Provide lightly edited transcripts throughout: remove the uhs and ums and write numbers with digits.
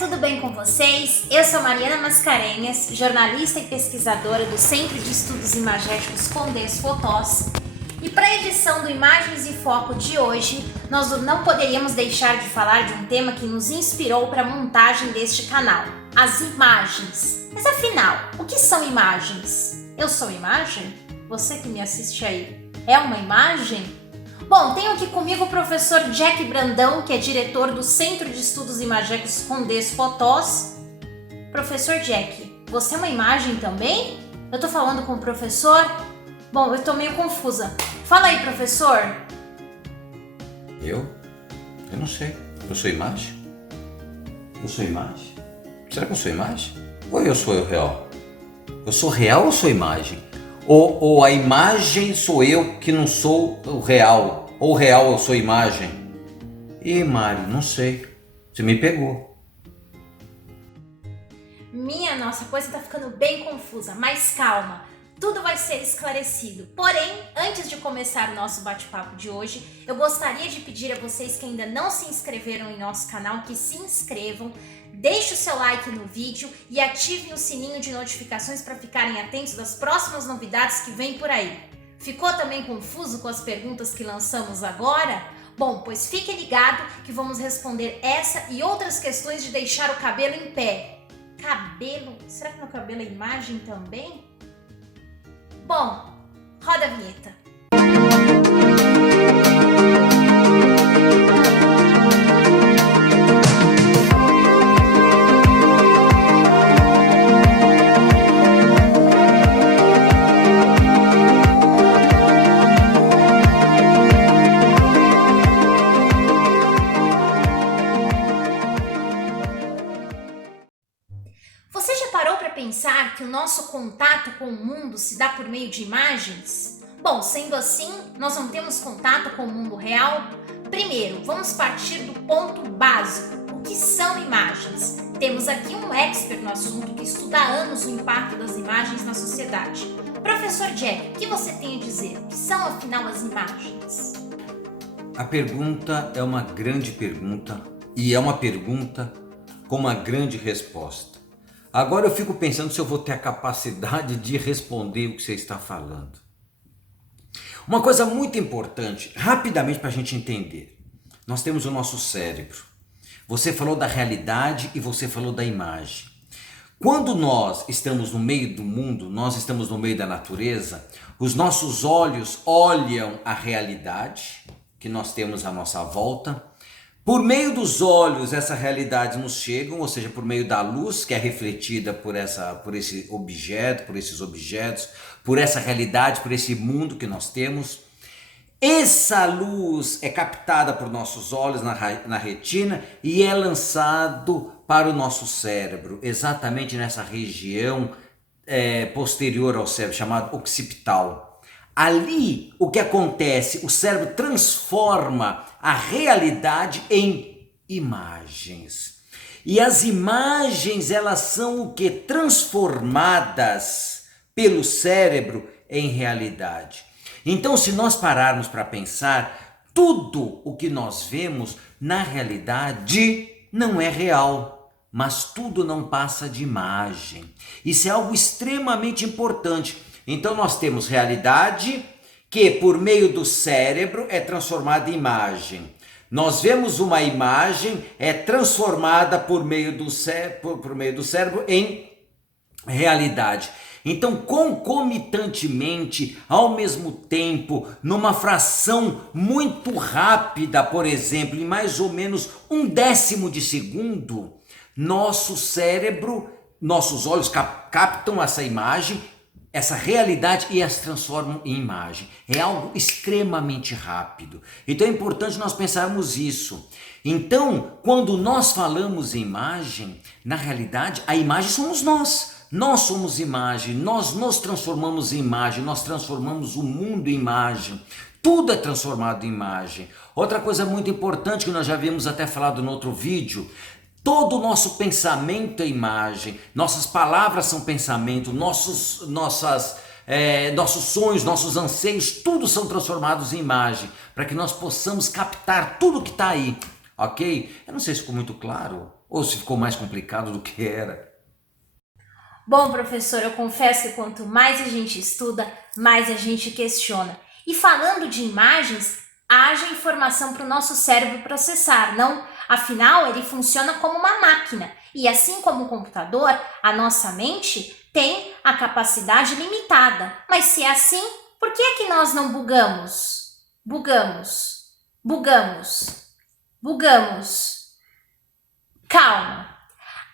tudo bem com vocês? Eu sou Mariana Mascarenhas, jornalista e pesquisadora do Centro de Estudos Imagéticos Condés Fotós. E para a edição do Imagens e Foco de hoje, nós não poderíamos deixar de falar de um tema que nos inspirou para a montagem deste canal, as imagens. Mas afinal, o que são imagens? Eu sou imagem? Você que me assiste aí, é uma imagem? Bom, tenho aqui comigo o professor Jack Brandão, que é diretor do Centro de Estudos Imagéticos Condés Fotós. Professor Jack, você é uma imagem também? Eu tô falando com o professor? Bom, eu tô meio confusa. Fala aí, professor. Eu? Eu não sei. Eu sou imagem? Eu sou imagem? Será que eu sou imagem? Ou eu sou real? Eu sou real ou sou imagem? Ou a imagem sou eu que não sou o real? Ou real eu sou imagem? Ih, Mari, não sei. Você me pegou. Minha nossa, a coisa tá ficando bem confusa, mas calma. Tudo vai ser esclarecido. Porém, antes de começar o nosso bate-papo de hoje, eu gostaria de pedir a vocês que ainda não se inscreveram em nosso canal, que se inscrevam, deixe o seu like no vídeo e ativem o sininho de notificações para ficarem atentos das próximas novidades que vêm por aí. Ficou também confuso com as perguntas que lançamos agora? Bom, pois fique ligado que vamos responder essa e outras questões de deixar o cabelo em pé. Cabelo? Será que meu cabelo é imagem também? Bom, roda a vinheta. Você já parou para pensar que o nosso contato com o mundo se dá por meio de imagens? Bom, sendo assim, nós não temos contato com o mundo real? Primeiro, vamos partir do ponto básico. O que são imagens? Temos aqui um expert no assunto que estuda há anos o impacto das imagens na sociedade. Professor Jack, o que você tem a dizer? O que são, afinal, as imagens? A pergunta é uma grande pergunta e é uma pergunta com uma grande resposta. Agora eu fico pensando se eu vou ter a capacidade de responder o que você está falando. Uma coisa muito importante, rapidamente para a gente entender. Nós temos o nosso cérebro. Você falou da realidade e você falou da imagem. Quando nós estamos no meio do mundo, nós estamos no meio da natureza, os nossos olhos olham a realidade que nós temos à nossa volta. Por meio dos olhos, essa realidade nos chega, ou seja, por meio da luz que é refletida por esse objeto, por esses objetos, por essa realidade, por esse mundo que nós temos. Essa luz é captada por nossos olhos na retina e é lançado para o nosso cérebro, exatamente nessa região posterior ao cérebro, chamado occipital. Ali, o que acontece? O cérebro transforma a realidade em imagens. E as imagens, elas são o que? Transformadas pelo cérebro em realidade. Então, se nós pararmos para pensar, tudo o que nós vemos, na realidade, não é real. Mas tudo não passa de imagem. Isso é algo extremamente importante. Então nós temos realidade que por meio do cérebro é transformada em imagem. Nós vemos uma imagem é transformada por meio do cérebro em realidade. Então, concomitantemente, ao mesmo tempo, numa fração muito rápida, por exemplo, em mais ou menos 1/10 de segundo, nosso cérebro, nossos olhos captam essa imagem, essa realidade e as transformam em imagem. É algo extremamente rápido. Então é importante nós pensarmos isso. Então, quando nós falamos em imagem, na realidade, a imagem somos nós. Nós somos imagem, nós nos transformamos em imagem, nós transformamos o mundo em imagem. Tudo é transformado em imagem. Outra coisa muito importante que nós já havíamos até falado no outro vídeo, todo o nosso pensamento é imagem, nossas palavras são pensamento, nossos sonhos, nossos anseios, tudo são transformados em imagem, para que nós possamos captar tudo que está aí ok? Eu não sei se ficou muito claro ou se ficou mais complicado do que era. Bom, professor, eu confesso que quanto mais a gente estuda, mais a gente questiona. E falando de imagens, haja informação para o nosso cérebro processar, não? Afinal, ele funciona como uma máquina. E assim como o computador, a nossa mente tem a capacidade limitada. Mas se é assim, por que é que nós não bugamos? Bugamos, bugamos, bugamos. Calma.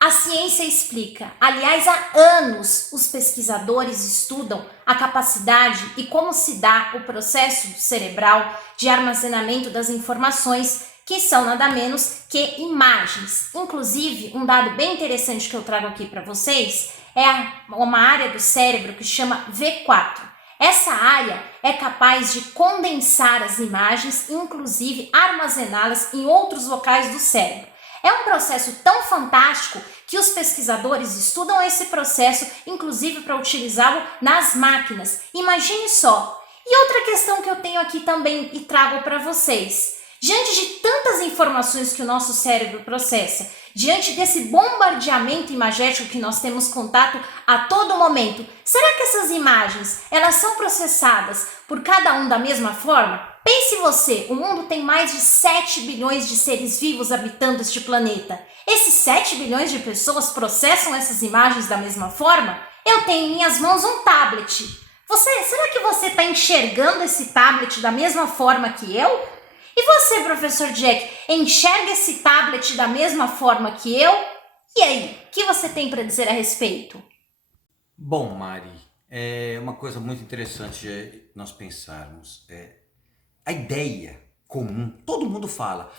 A ciência explica. Aliás, há anos os pesquisadores estudam a capacidade e como se dá o processo cerebral de armazenamento das informações, que são nada menos que imagens. Inclusive, um dado bem interessante que eu trago aqui para vocês é uma área do cérebro que chama V4. Essa área é capaz de condensar as imagens, inclusive armazená-las em outros locais do cérebro. É um processo tão fantástico que os pesquisadores estudam esse processo, inclusive para utilizá-lo nas máquinas. Imagine só. E outra questão que eu tenho aqui também e trago para vocês. Diante de tantas informações que o nosso cérebro processa, diante desse bombardeamento imagético que nós temos contato a todo momento, será que essas imagens, elas são processadas por cada um da mesma forma? Pense você, o mundo tem mais de 7 bilhões de seres vivos habitando este planeta. Esses 7 bilhões de pessoas processam essas imagens da mesma forma? Eu tenho em minhas mãos um tablet. Será que você está enxergando esse tablet da mesma forma que eu? E você, professor Jack, enxerga esse tablet da mesma forma que eu? E aí, o que você tem para dizer a respeito? Bom, Mari, é uma coisa muito interessante nós pensarmos. A ideia comum, todo mundo fala,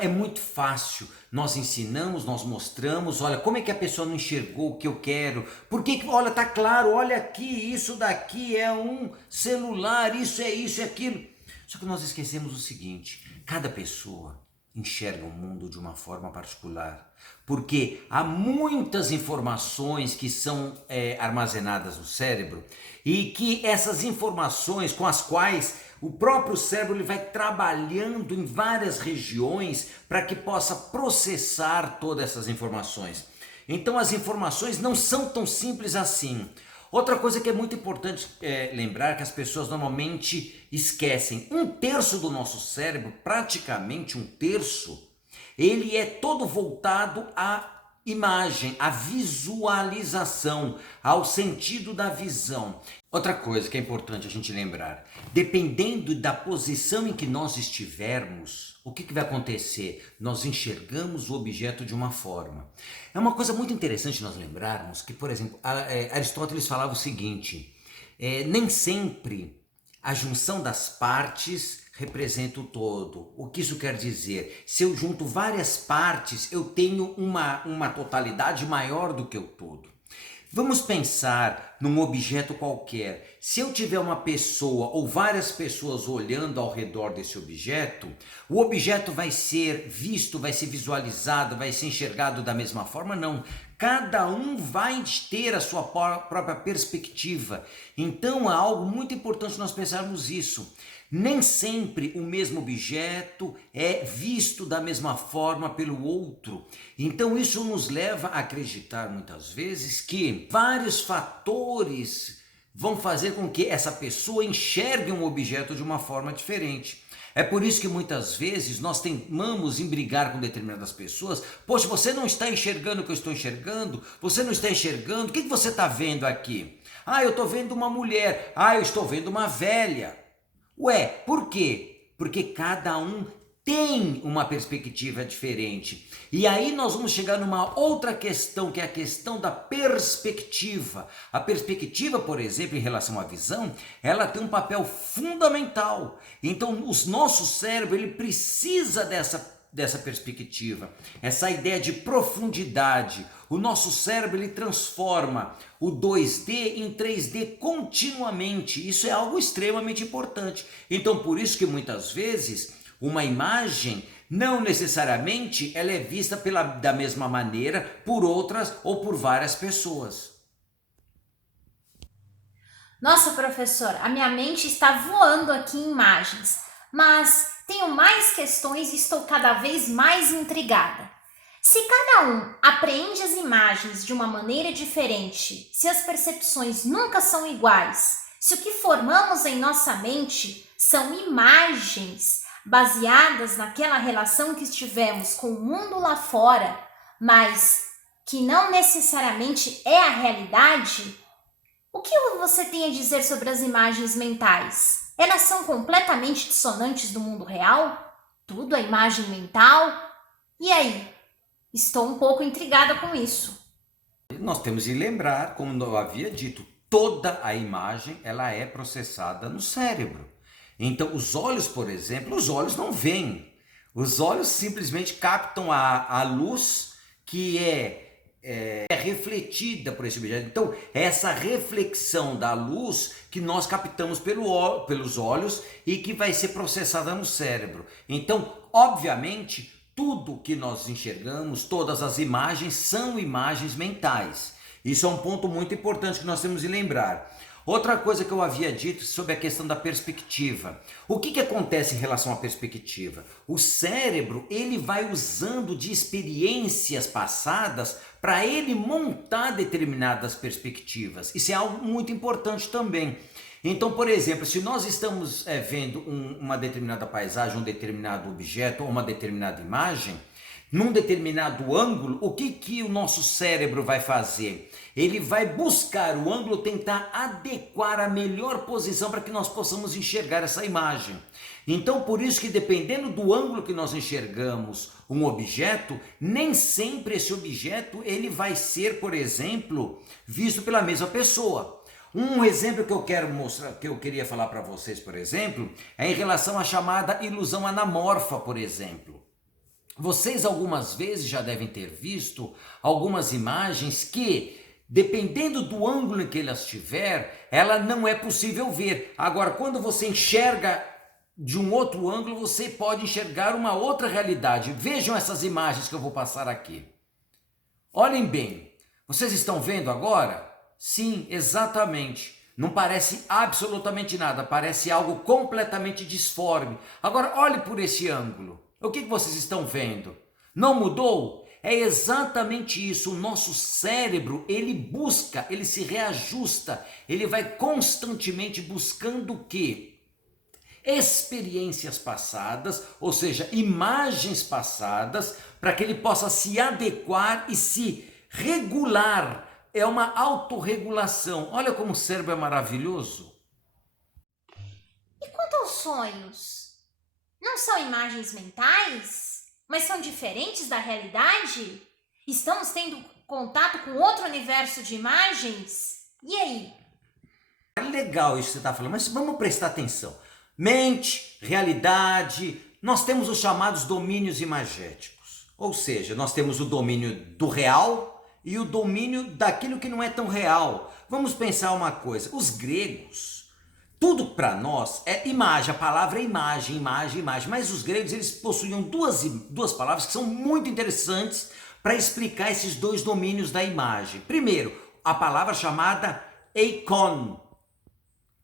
é muito fácil, nós ensinamos, nós mostramos, olha, como é que a pessoa não enxergou o que eu quero? Por que, olha, tá claro, olha aqui, isso daqui é um celular, isso é aquilo. Só que nós esquecemos o seguinte, cada pessoa enxerga o mundo de uma forma particular, porque há muitas informações que são armazenadas no cérebro e que essas informações com as quais o próprio cérebro ele vai trabalhando em várias regiões para que possa processar todas essas informações. Então as informações não são tão simples assim. Outra coisa que é muito importante lembrar que as pessoas normalmente esquecem. 1/3 do nosso cérebro, praticamente 1/3, ele é todo voltado à imagem, à visualização, ao sentido da visão. Outra coisa que é importante a gente lembrar, dependendo da posição em que nós estivermos, o que vai acontecer? Nós enxergamos o objeto de uma forma. É uma coisa muito interessante nós lembrarmos que, por exemplo, Aristóteles falava o seguinte, nem sempre a junção das partes representa o todo. O que isso quer dizer? Se eu junto várias partes, eu tenho uma totalidade maior do que o todo. Vamos pensar num objeto qualquer. Se eu tiver uma pessoa ou várias pessoas olhando ao redor desse objeto, o objeto vai ser visto, vai ser visualizado, vai ser enxergado da mesma forma? Não. Cada um vai ter a sua própria perspectiva. Então é algo muito importante nós pensarmos isso. Nem sempre o mesmo objeto é visto da mesma forma pelo outro. Então isso nos leva a acreditar muitas vezes que vários fatores vão fazer com que essa pessoa enxergue um objeto de uma forma diferente. É por isso que muitas vezes nós teimamos em brigar com determinadas pessoas. Poxa, você não está enxergando o que eu estou enxergando? Você não está enxergando? O que você está vendo aqui? Eu estou vendo uma mulher. Eu estou vendo uma velha. Ué, por quê? Porque cada um tem uma perspectiva diferente. E aí nós vamos chegar numa outra questão, que é a questão da perspectiva. A perspectiva, por exemplo, em relação à visão, ela tem um papel fundamental. Então, o nosso cérebro, ele precisa dessa perspectiva, essa ideia de profundidade. O nosso cérebro ele transforma o 2D em 3D continuamente. Isso é algo extremamente importante. Então, por isso que muitas vezes uma imagem não necessariamente ela é vista da mesma maneira por outras ou por várias pessoas. Nossa, professor, a minha mente está voando aqui em imagens. Mas tenho mais questões e estou cada vez mais intrigada. Se cada um apreende as imagens de uma maneira diferente, se as percepções nunca são iguais, se o que formamos em nossa mente são imagens baseadas naquela relação que tivemos com o mundo lá fora, mas que não necessariamente é a realidade, o que você tem a dizer sobre as imagens mentais? Elas são completamente dissonantes do mundo real? Tudo é imagem mental? E aí? Estou um pouco intrigada com isso. Nós temos de lembrar, como eu havia dito, toda a imagem ela é processada no cérebro. Então, os olhos, por exemplo, os olhos não veem. Os olhos simplesmente captam a luz que é refletida por esse objeto. Então, é essa reflexão da luz que nós captamos pelos olhos e que vai ser processada no cérebro. Então, obviamente, tudo que nós enxergamos, todas as imagens são imagens mentais. Isso é um ponto muito importante que nós temos de lembrar. Outra coisa que eu havia dito sobre a questão da perspectiva. O que acontece em relação à perspectiva? O cérebro, ele vai usando de experiências passadas para ele montar determinadas perspectivas. Isso é algo muito importante também. Então, por exemplo, se nós estamos vendo uma determinada paisagem, um determinado objeto ou uma determinada imagem, num determinado ângulo, o que o nosso cérebro vai fazer? Ele vai buscar o ângulo, tentar adequar a melhor posição para que nós possamos enxergar essa imagem. Então, por isso que dependendo do ângulo que nós enxergamos um objeto, nem sempre esse objeto ele vai ser, por exemplo, visto pela mesma pessoa. Um exemplo que eu quero mostrar, que eu queria falar para vocês, por exemplo, é em relação à chamada ilusão anamorfa, por exemplo. Vocês algumas vezes já devem ter visto algumas imagens que, dependendo do ângulo em que ela estiver, ela não é possível ver. Agora, quando você enxerga de um outro ângulo, você pode enxergar uma outra realidade. Vejam essas imagens que eu vou passar aqui. Olhem bem, vocês estão vendo agora? Sim, exatamente. Não parece absolutamente nada, parece algo completamente disforme. Agora, olhe por esse ângulo. O que vocês estão vendo? Não mudou? É exatamente isso. O nosso cérebro, ele busca, ele se reajusta, ele vai constantemente buscando o quê? Experiências passadas, ou seja, imagens passadas, para que ele possa se adequar e se regular. É uma autorregulação. Olha como o cérebro é maravilhoso. E quanto aos sonhos? Não são imagens mentais, mas são diferentes da realidade? Estamos tendo contato com outro universo de imagens? E aí? É legal isso que você está falando, mas vamos prestar atenção. Mente, realidade, nós temos os chamados domínios imagéticos. Ou seja, nós temos o domínio do real e o domínio daquilo que não é tão real. Vamos pensar uma coisa, os gregos... Tudo para nós é imagem, a palavra é imagem, imagem, imagem. Mas os gregos eles possuíam duas palavras que são muito interessantes para explicar esses dois domínios da imagem. Primeiro, a palavra chamada eikon,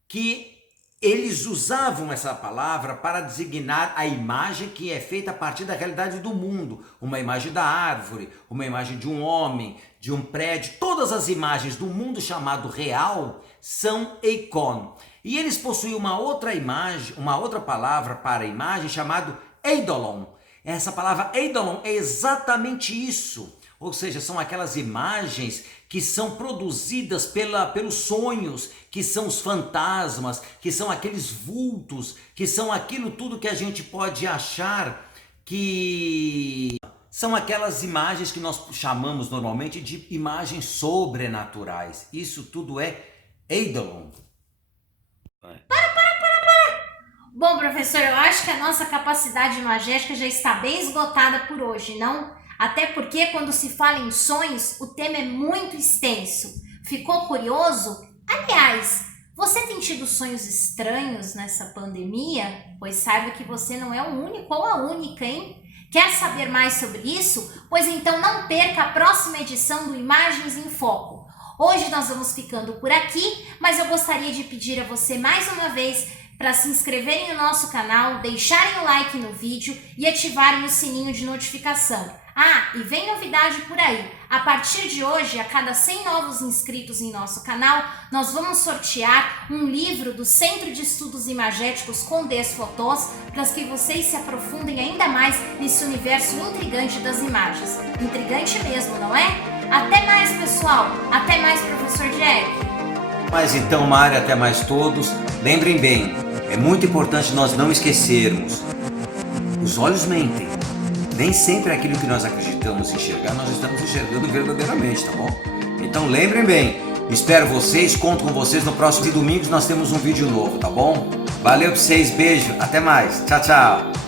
que eles usavam essa palavra para designar a imagem que é feita a partir da realidade do mundo. Uma imagem da árvore, uma imagem de um homem, de um prédio. Todas as imagens do mundo chamado real são eikon. E eles possuíam uma outra imagem, uma outra palavra para imagem chamado eidolon. Essa palavra eidolon é exatamente isso. Ou seja, são aquelas imagens que são produzidas pelos sonhos, que são os fantasmas, que são aqueles vultos, que são aquilo tudo que a gente pode achar que... São aquelas imagens que nós chamamos normalmente de imagens sobrenaturais. Isso tudo é eidolon. Para! Bom, professor, eu acho que a nossa capacidade imagética já está bem esgotada por hoje, não? Até porque quando se fala em sonhos, o tema é muito extenso. Ficou curioso? Aliás, você tem tido sonhos estranhos nessa pandemia? Pois saiba que você não é o único ou a única, hein? Quer saber mais sobre isso? Pois então não perca a próxima edição do Imagens em Foco. Hoje nós vamos ficando por aqui, mas eu gostaria de pedir a você mais uma vez para se inscreverem no nosso canal, deixarem o like no vídeo e ativarem o sininho de notificação. Ah, e vem novidade por aí. A partir de hoje, a cada 100 novos inscritos em nosso canal, nós vamos sortear um livro do Centro de Estudos Imagéticos Condés Fotós, para que vocês se aprofundem ainda mais nesse universo intrigante das imagens. Intrigante mesmo, não é? Até mais, pessoal! Até mais, professor Jack! Mas então, Mari, até mais todos. Lembrem bem, é muito importante nós não esquecermos. Os olhos mentem. Nem sempre aquilo que nós acreditamos enxergar, nós estamos enxergando verdadeiramente, tá bom? Então lembrem bem, espero vocês, conto com vocês no próximo domingo, nós temos um vídeo novo, tá bom? Valeu pra vocês, beijo, até mais, tchau, tchau!